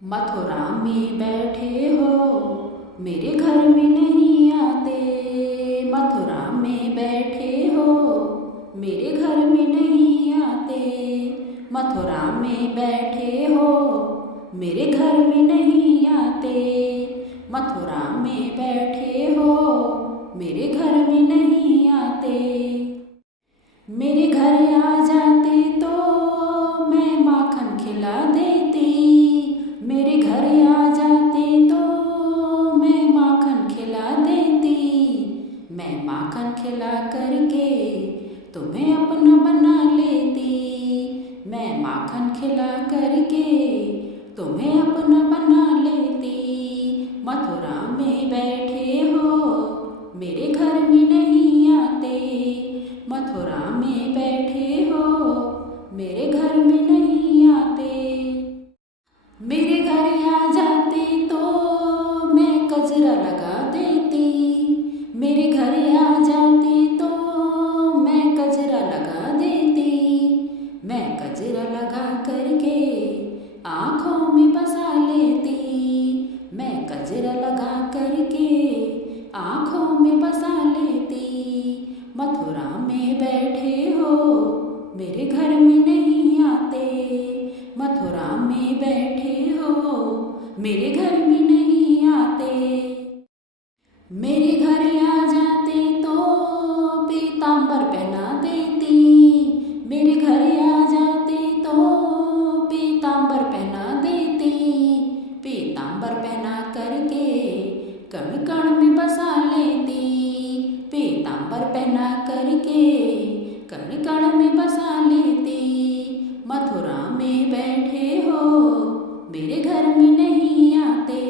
मथुरा में बैठे हो, मेरे घर में नहीं आते। मथुरा में बैठे हो, मेरे घर में नहीं आते। मथुरा में बैठे हो, मेरे घर में नहीं आते। मथुरा में बैठे हो, मेरे घर में नहीं आते। मेरे घर आ जाते तो मैं माखन खिला देती। मेरे घर आ जाते तो मैं माखन खिला देती। मैं माखन खिला करके तुम्हें अपना बना लेती। मैं माखन खिला करके तुम्हें अपना बना लेती। मथुरा में बैठे हो, मेरे घर में नहीं आते। मथुरा में बैठे हो, मेरे घर में नहीं आते। मेरे घर आ जाते तो मैं गजरा लगा देती। मेरे घर आ जाते तो मैं गजरा लगा देती। मैं गजरा लगा करके आँखों में बसा लेती। मैं गजरा लगा करके आँखों में बसा लेती। मथुरा में बैठे हो, मेरे घर में नहीं आते। मथुरा में बैठे हो, मेरे घर में नहीं आते। मेरे घर आ जाते तो पीतांबर पहना देती। मेरे घर आ जाते तो पीतांबर पहना देती। पीतांबर पहना करके कण कण में बसा लेती। पीतांबर पहना करके कण कण में बसा लेती। मथुरा में बैठे हो, मेरे घर में नहीं आते।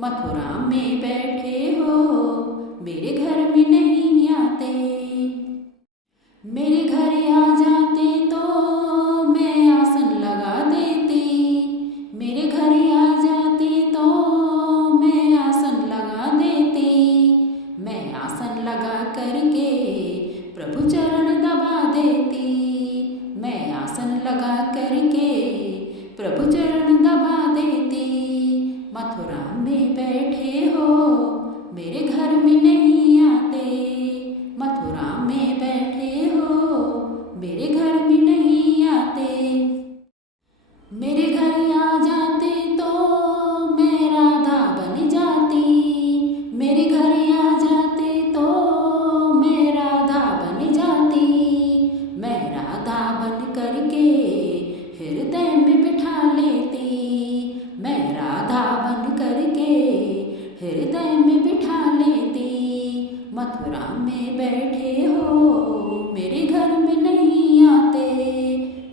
मथुरा में बैठे हो, मेरे घर में नहीं आते। मेरे घर आ जाते तो मैं आसन लगा देती। मेरे घर आ जाते तो मैं आसन लगा देती। मैं आसन लगा करके प्रभु चरण दबा देती। मैं आसन लगा करके प्रभु चरण दबा देती। मथुरा में बैठे हो, मेरे घर में नहीं आते। मथुरा में बैठे हो, मेरे घर में नहीं आते। मेरे घर आ जाते तो मैं राधा बन जाती। मेरे घर आ जाते तो मैं राधा बन जाती। मैं राधा बन करके हृदय में बिठा लेती। मैं राधा बन करके हृदय में बिठा लेती। मथुरा में बैठे हो, मेरे घर में नहीं आते।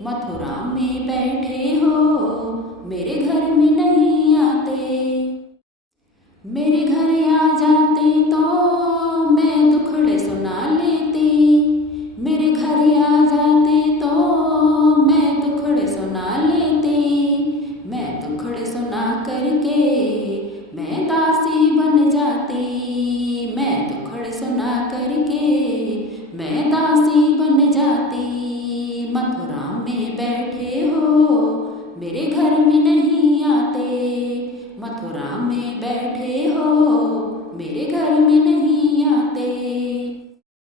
मथुरा में बैठे हो,